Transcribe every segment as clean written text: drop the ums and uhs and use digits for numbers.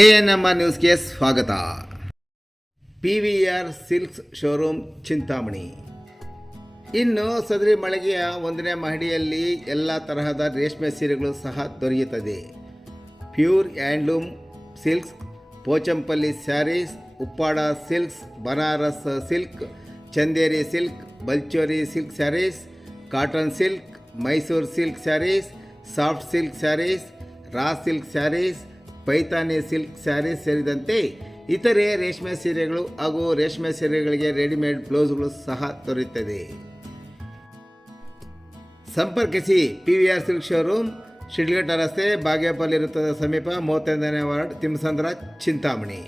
ANM ನ್ಯೂಸ್ಗೆ ಸ್ವಾಗತ. PVR silks showroom Chintamani. ಇನ್ನು ಸದರಿ ಮಳಿಗೆಯ 1ನೇ ಮಹಡಿಯಲ್ಲಿ ಎಲ್ಲ ತರಹದ ರೇಷ್ಮೆ ಸೀರೆಗಳು ಸಹ ದೊರೆಯುತ್ತದೆ. Pure handloom silks, Pochampalli sarees, Uppada silks, Banaras silk, Chanderi silk, Baluchari silk sarees, cotton silk, Mysuru silk sarees, soft silk sarees, raw silk sarees, Paithani silk sarees ಸೇರಿದಂತೆ ಇತರೆ ರೇಷ್ಮೆ ಸೀರೆಗಳು ಹಾಗೂ ರೇಷ್ಮೆ ಸೀರೆಗಳಿಗೆ ರೆಡಿಮೇಡ್ ಬ್ಲೌಸ್ಗಳು ಸಹ ದೊರೆಯುತ್ತದೆ. ಸಂಪರ್ಕಿಸಿ PVR ಸಿಲ್ಕ್ ಶೋರೂಮ್, ಶಿಡ್ಲಘಟ್ಟ ರಸ್ತೆ, ಬಾಗೇಪಲ್ಲಿ ವೃತ್ತದ ಸಮೀಪ, 35ನೇ ವಾರ್ಡ್, ತಿಮ್ಮಸಂದ್ರ, ಚಿಂತಾಮಣಿ.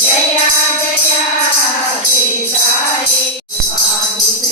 जया जया श्री साई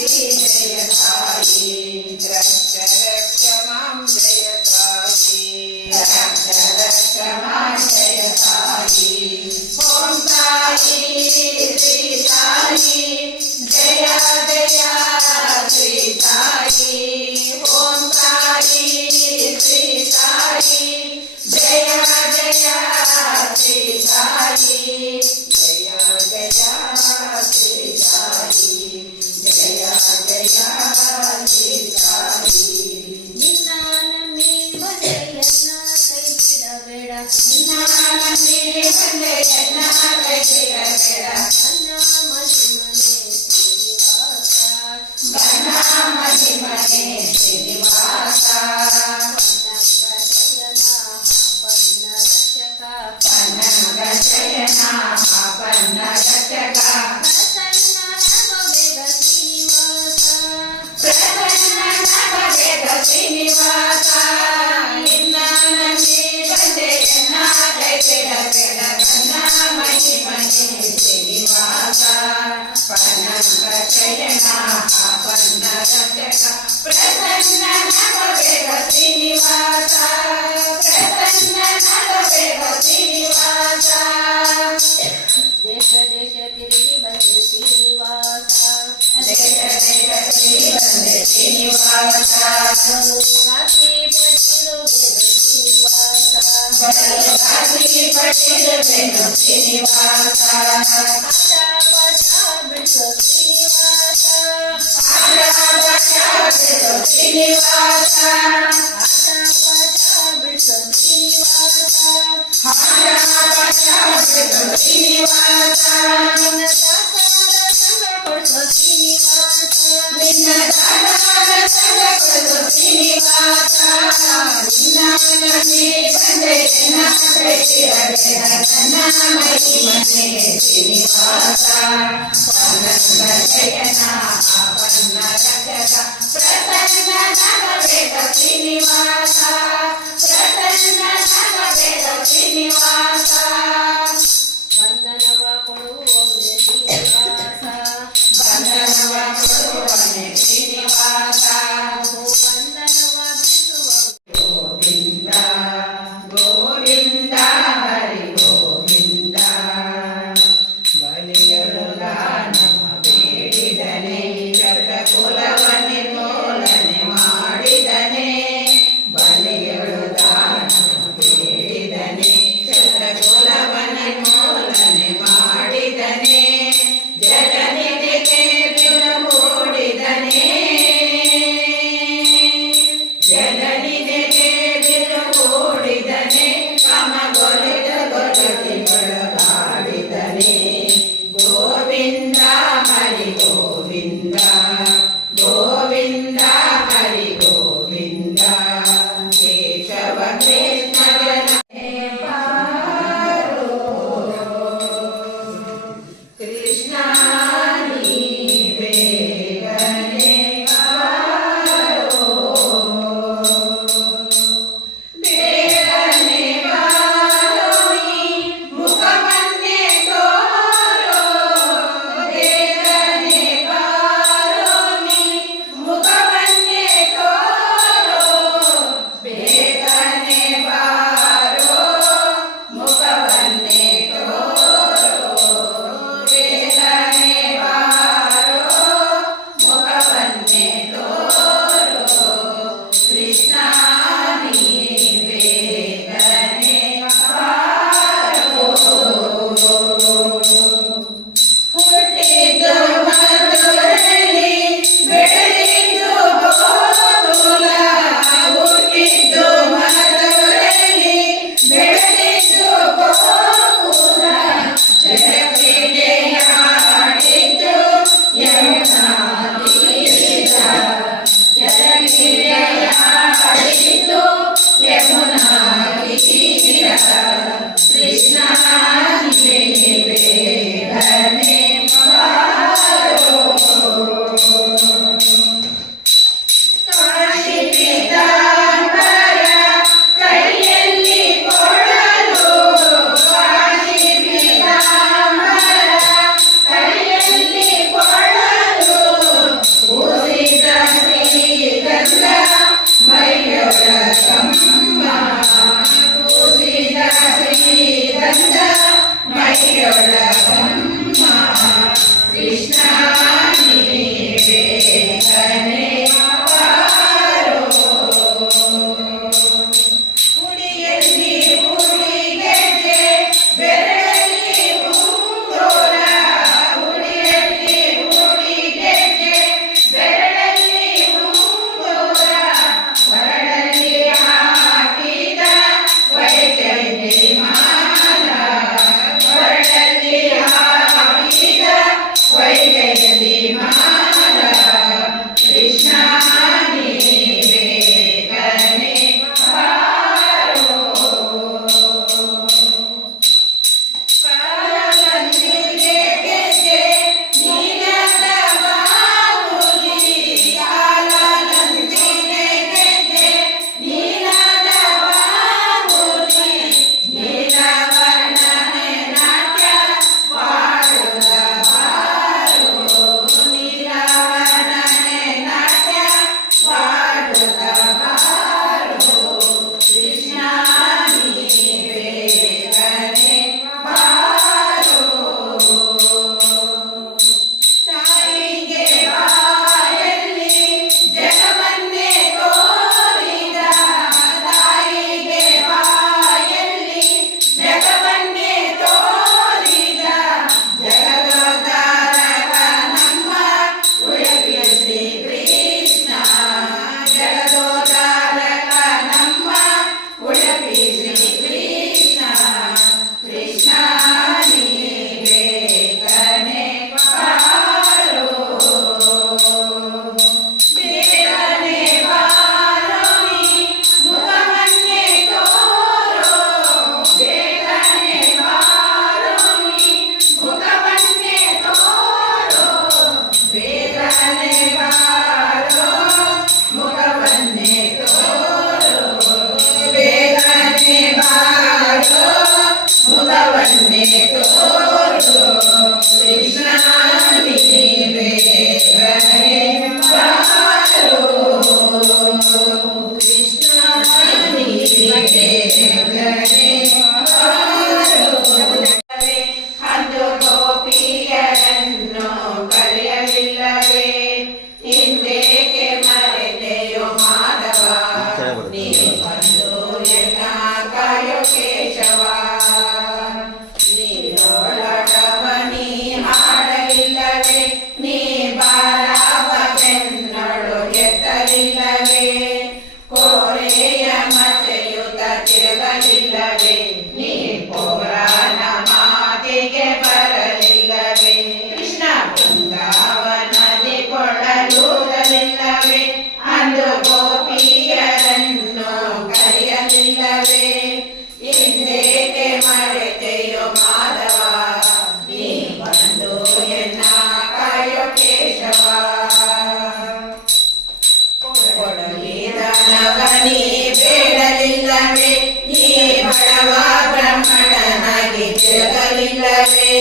ಸೇರಲಿಲ್ಲವೇ ನೀ ಬಡವ ಬ್ರಾಹ್ಮಣನಾಗಿ ತಿರುಗಲಿಲ್ಲವೇ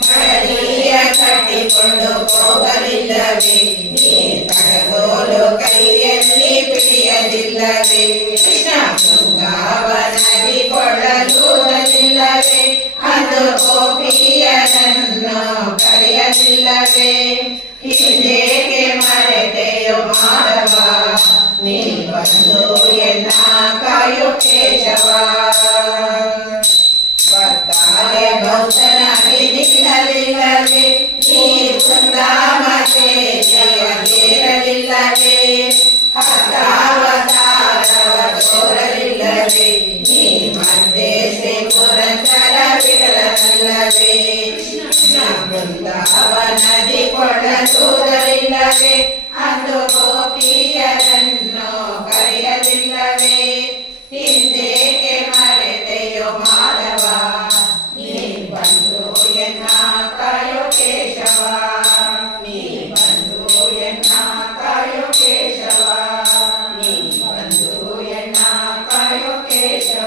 ಮಡಲಿಯ ಕಟ್ಟಿಕೊಂಡು ಹೋಗಲಿಲ್ಲವೇ ನೀ ಕಡಗೋಲು ಕೈಯಲ್ಲಿ ಪಿಡಿಯಲಿಲ್ಲವೇ ಶೃಂಗಾವ ನದಿ ಕೊಳ್ಳಲೂರಲಿಲ್ಲವೇ ಅದು ಗೋಪಿಯರನ್ನು ಕರೆಯಲಿಲ್ಲವೇ ಹಿಂದೇಗೆ ಮರೆತೆಯೋ ಮಾಧವ ನೀ ಬಂದು ಎನ್ನ ಕಾಯೋ ಕೇಶವ ಬರ್ತಾರೆ ಭಕ್ತನಾಗಿ ನಿಲ್ಲಲಿಲ್ಲವೇ ನೀ ಬೃಂದಾವತೆ ಸೇರಲಿಲ್ಲವೇ ಹತಾವತಾರವ ತೋರಲಿಲ್ಲವೇ ನೀ ಮಧ್ಯೆ ಪುರಂದರ ಬಿಡಲಲ್ಲವೇ ಬೃಂದಾವನದಿ ಕೊಳ್ಳಲೂರಲಿಲ್ಲವೇ ಅಂದು ಗೋಪಿಯರನ್ನು ಕರೆಯಲಿಲ್ಲವೇ ಹಿಂದೇಗೆ ಮರೆತೆಯೋ ಮಾಧವ ನೀ ಬಂದು ಎನ್ನ ಕಾಯೋ ಕೇಶವ ನೀ ಬಂದು ಎನ್ನ ಕಾಯೋ ಕೇಶವ ನೀ ಬಂದು ಎನ್ನ ಕಾಯೋ ಕೇಶವ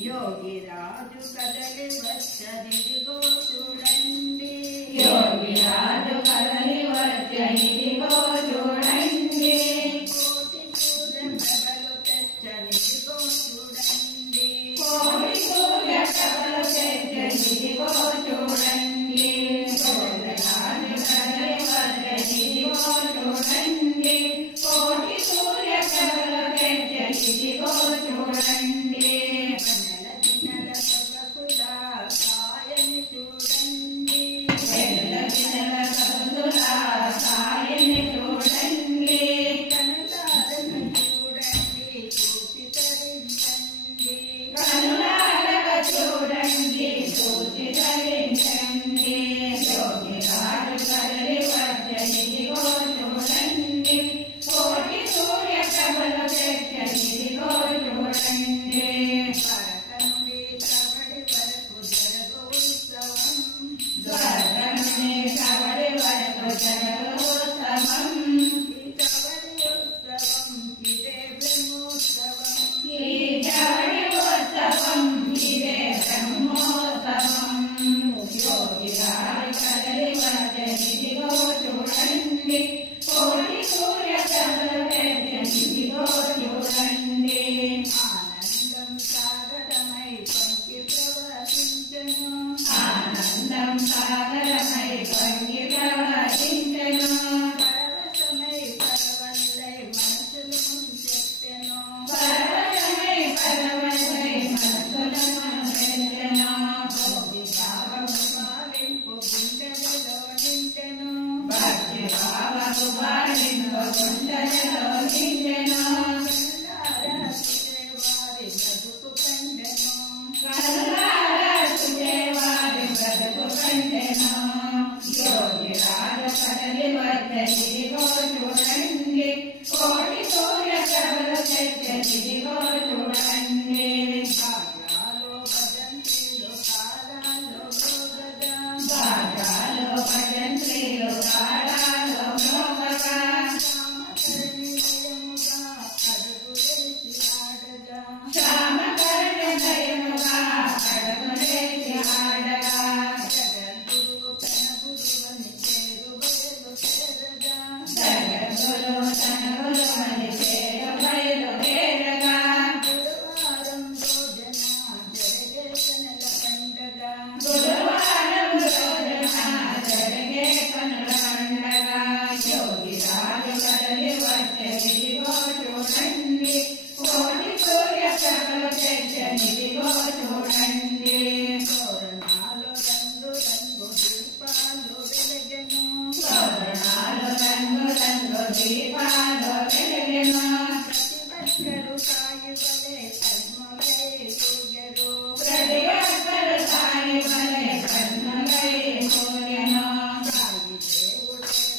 योगी राजु कदली वच्चदिगो चूडंडी योगी राजु कदली वच्चदिगो चूडंडी कोटि सूर्य प्रबल तेच्चदिगो चूडंडी कोटि सूर्य प्रबल तेच्चदिगो चूडंडी योगी राजु कदली वच्चदिगो चूडंडी कोटि सूर्य प्रबल तेच्चदिगो चूडंडी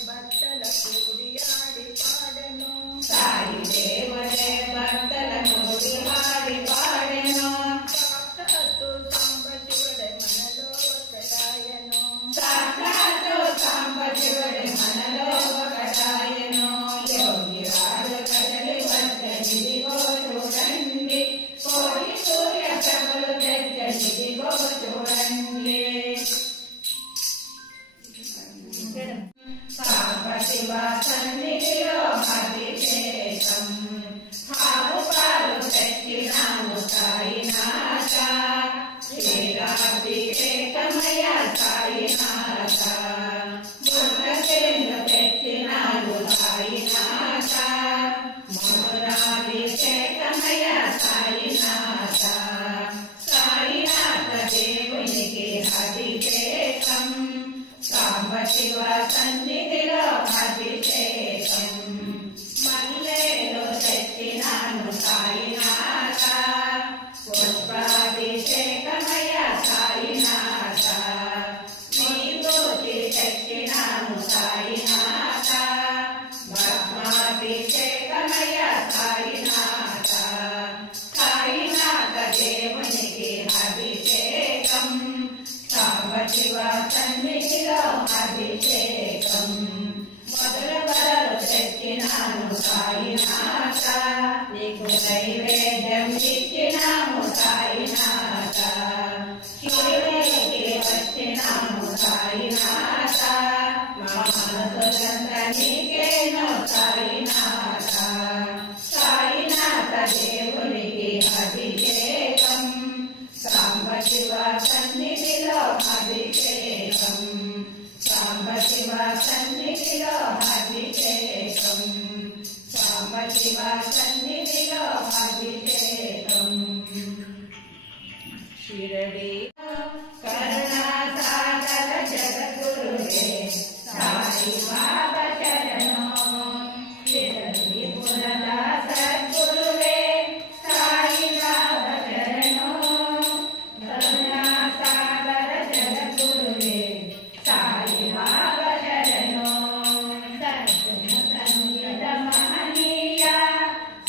ಬಟ್ಟಲ ಕೂಡಿಯಾಡಿ ಪಾಡನು ಅಭಿಷೇಕಮಯ ಸಾಯಿನಾಥ ಮೊದಲನ್ನು ತೆಚ್ಚಿನಾಡು ಸಾಯಿನಾಥ ಮಧುರಾಭಿಷೇಕಮಯ ಸಾಯಿನಾಥ సాయినాథ దేవునికి అభిషేకం సాంబ శివ సన్నిధిలో అభిషేకం మల్లెలు తెచ్చినాను సాయినాథ పుష్పాభిషేకమయ సాయినాథ నీతోటి తెచ్చినాను సాయినాథ భస్మాభిషేకమయ సాయినాథ సాయినాథ దేవునికి అభిషేకం సాంబ శివ సన్నిధిలో అభిషేకం మొదల వరలు తెచ్చినాను సాయినాథ నీకు నైవేద్యం ఇచ్చినాము సాయినాథ శివుడికి వచ్చినాము సాయినాథ మా మనసులంతా నీకేనో సాయినాథ సాయినాథ దేవునికి అభిషేకం సాంబ శివ సన్నిధిలో అభిషేకం సాంబ శివ సన్నిధిలో అభిషేకం సాంబ శివ సన్నిధిలో అభిషేకం శిరడి కరుణాసాగర జగద్గురువే సాయి బాబా శరణం శిరడి పురద సద్గురువే సాయి బాబా శరణం కరుణాసాగర జగద్గురువే సాయి బాబా శరణం సత్య సంగీత మహనీయ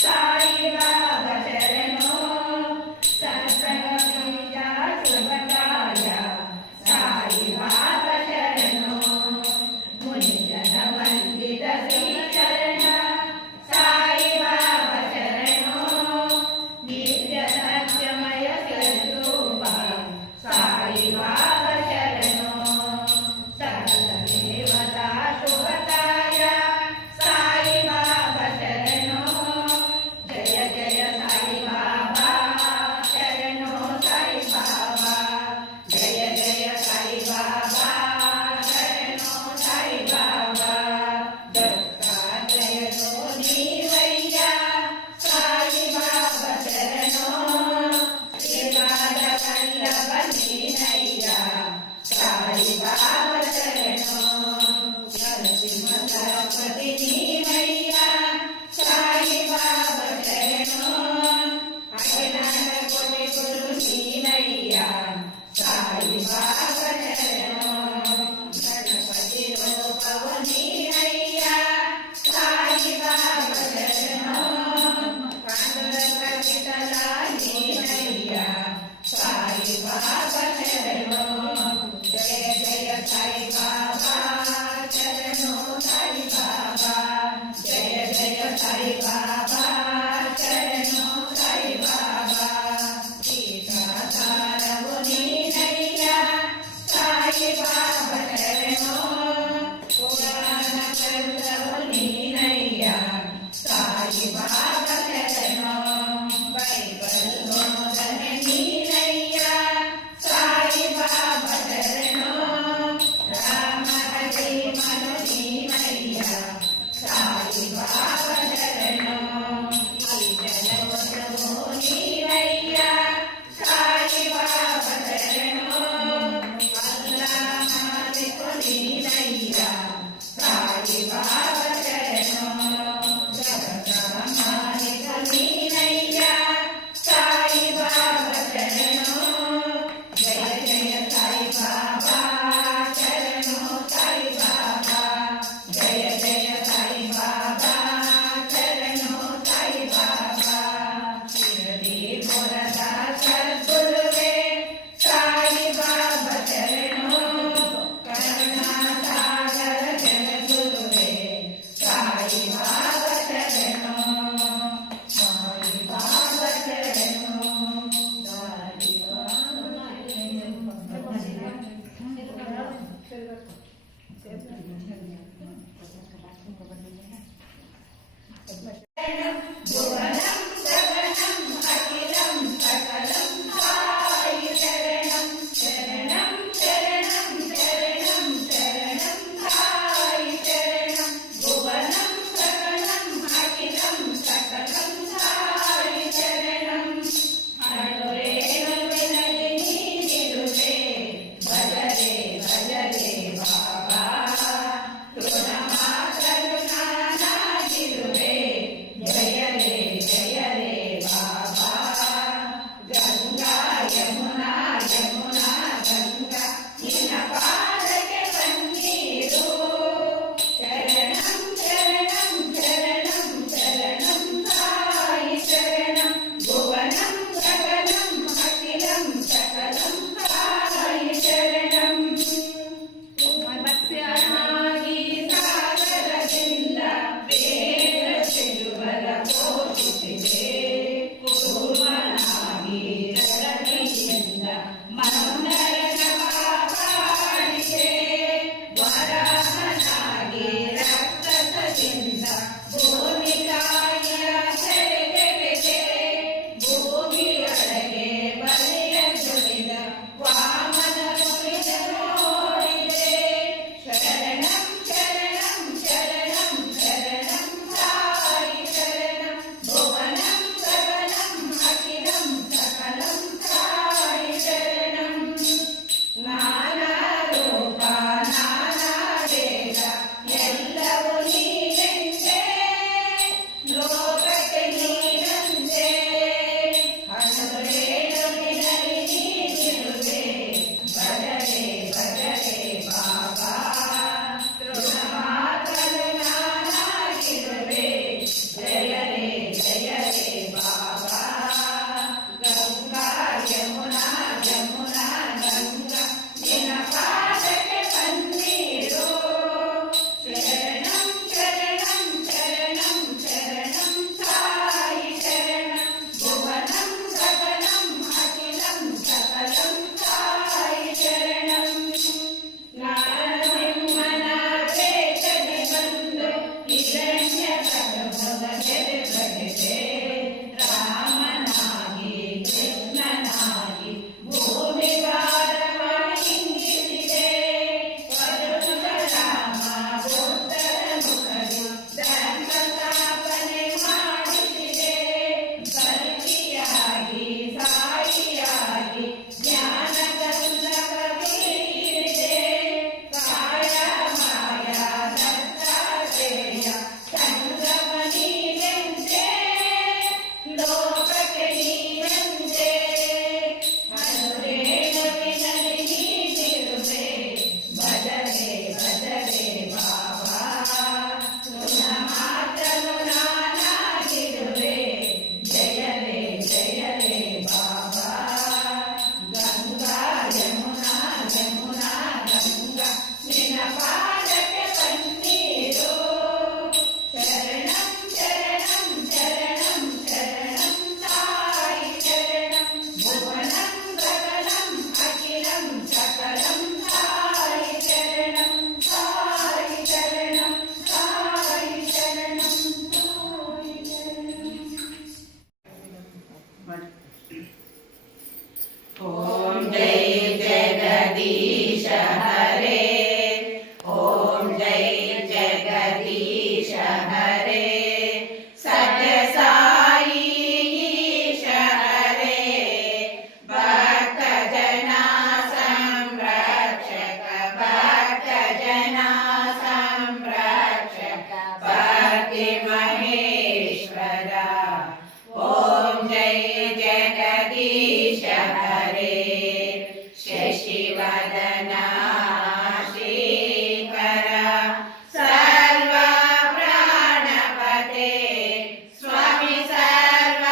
సాయి బాబా శరణం సత్సంగ శుభకాయ సాయి బాబా శరణం మునిజన వందిత శ్రీ చరణ సాయి బాబా శరణం నిత్య సత్యమయ స్వరూప సాయి బాబా శరణం సకల దేవతా శుభకాయ సాయి బాబా శరణం జయ జయ సాయి బాబా శరణం సాయి బాబా జయ జయ సాయి బాబా శరణం సాయి బాబా దత్తాత్రేయో నీవయ్యా సాయి బాబా శరణం శ్రీపాద వల్లభ నీనయ్యా సాయి బాబా శరణం నరసింహ సరస్వతి నీవయ్యా సాయి బాబా శరణం అఖిలాండ కోటి గురు నీనయ్యా సాయి బాబా శరణం గణపతి రూపవ నీనయ్యా సాయి బాబా శరణం పాండురంగ విఠల నీనయ్యా సాయి బాబా శరణం జయ జయ సాయి బాబా శరణం సాయి బాబా జయ జయ సాయి బాబా శరణం సాయి బాబా సీతాధారవు నీనయ్యా సాయి బాబా శరణం పురాణ చంద్రవు నీనయ్యా సాయి బాబా శరణం బైబల్ మోదన నీనయ్యా సాయి బాబా శరణం రామ హరిమను నీనయ్యా సాయి బాబా శరణం ఈ జనవరము నీనయ్యా సాయి బాబా శరణం అల్లా మాలికు నీనయ్యా సాయి బాబా శరణం జగత మాలికు నీనయ్యా సాయి బాబా శరణం జయ జయ సాయి బాబా శరణం సాయి బాబా జయ జయ సాయి బాబా శరణం సాయి బాబా శిరడి పురద సద్గురువే సాయి బాబా శరణం కరుణాసాగర జగద్గురువే సాయి బాబా శరణం సాయి బాబా శరణం సాయి బాబా భువనం సగనం అఖిలం సకలం సాయి శరణం శరణం हरे ओम जय जगदीश हरे सत्य साई ईश हरे भक्त जना संरक्षक भक्त जना संरक्षक भक्ति महेश्वर ओम जय जगदीश हरे शशिवदना श्रीकर सर्व प्राणपते स्वामी सर्व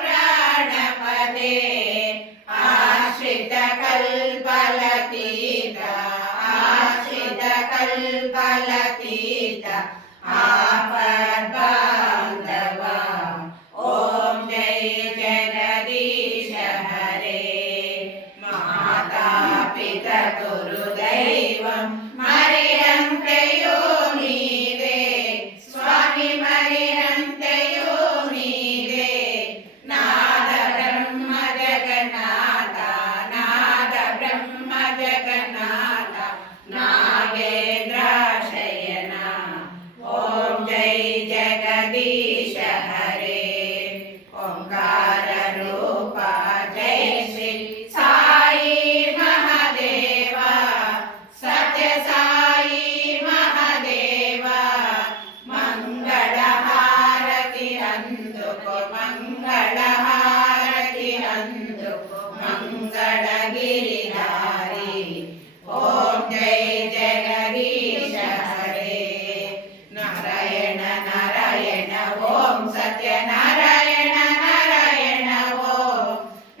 प्राणपते आश्रित कल्पलतीत आपद्बान्धव ओम जय जगदीश हरे माता पिता गुरुदैवं मरिहन्तेयो नीवे स्वामी मरिहन्तेयो नीवे नाद ब्रह्म जगन्नाथ नागेन्द्र शयन ओम जय जगदीश हरे ओंकार रूप जय श्री साई महादेव सत्य साई महादेव मंगल हारति अंदुको मंगल हारति अंदुको मंगल गिरिधारी ओम जय जगदीश हरे नारायण नारायण ओम सत्य नारायण नारायण ओम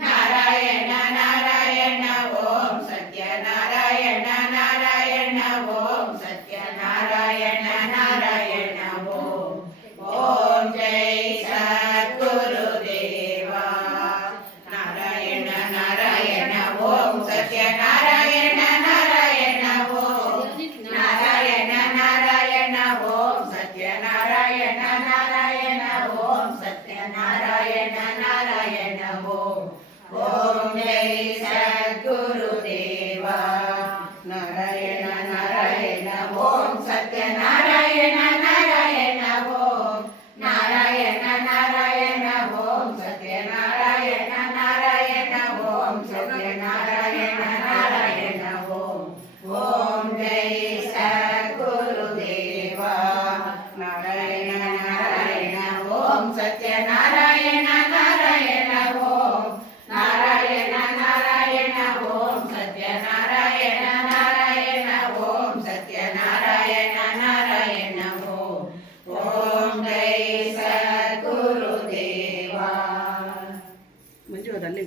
नारायण नारायण ओम सत्य नारायण नारायण ओम सत्य नारायण नारायण ओम जय सद्गुरुदेवा नारायण नारायण ओम सत्य नारायण नारायण ओम नारायण नारायण ओम सत्य नारायण नारायण ओम सत्य नारायण नारायण ओम जय सद्गुरुदेवा नारायण नारायण ओम सत्य नारायण नारायण ओम नारायण नारायण ओम सत्य नारायण नारायण ओम सत्य नारायण नारायण ओम जय सद्गुरुदेवा नारायण नारायण ओम सत्य नारायण नारायण ओम नारायण नारायण ओम सत्य नारायण नारायण ओम सत्य नारायण नारायण ओम जय सद्गुरुदेवा ಮಂಜು ಅದಲ್ಲಿ